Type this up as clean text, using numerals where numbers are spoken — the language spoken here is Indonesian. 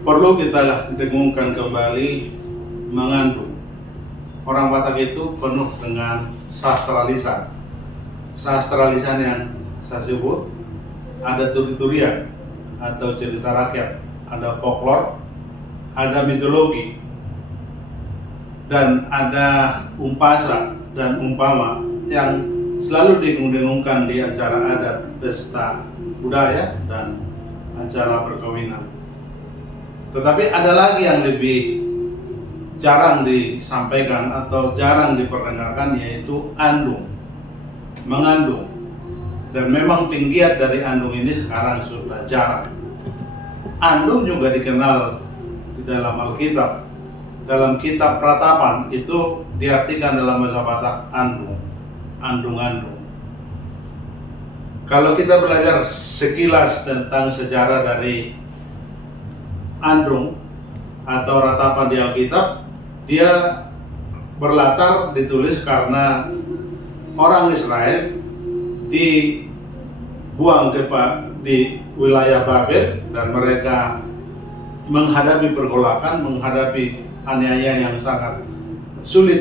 perlu kita dengungkan kembali mengandung. Orang Batak itu penuh dengan sastra lisan. Sastra lisan yang saya sebut ada turi-turian atau cerita rakyat, ada folklore, ada mitologi, dan ada umpasa dan umpama yang selalu didengung-dengungkan di acara adat, pesta budaya, dan acara perkawinan. Tetapi ada lagi yang lebih jarang disampaikan atau jarang diperdengarkan, yaitu andung, mengandung. Dan memang penggiat dari andung ini sekarang sudah jarang. Andung juga dikenal di dalam Alkitab. Dalam kitab Pratapan itu diartikan dalam bahasa Batak andung, andung-andung. Kalau kita belajar sekilas tentang sejarah dari andung atau ratapan di Alkitab, dia berlatar ditulis karena orang Israel dibuang di wilayah Babel dan mereka menghadapi pergolakan, menghadapi aniaya yang sangat sulit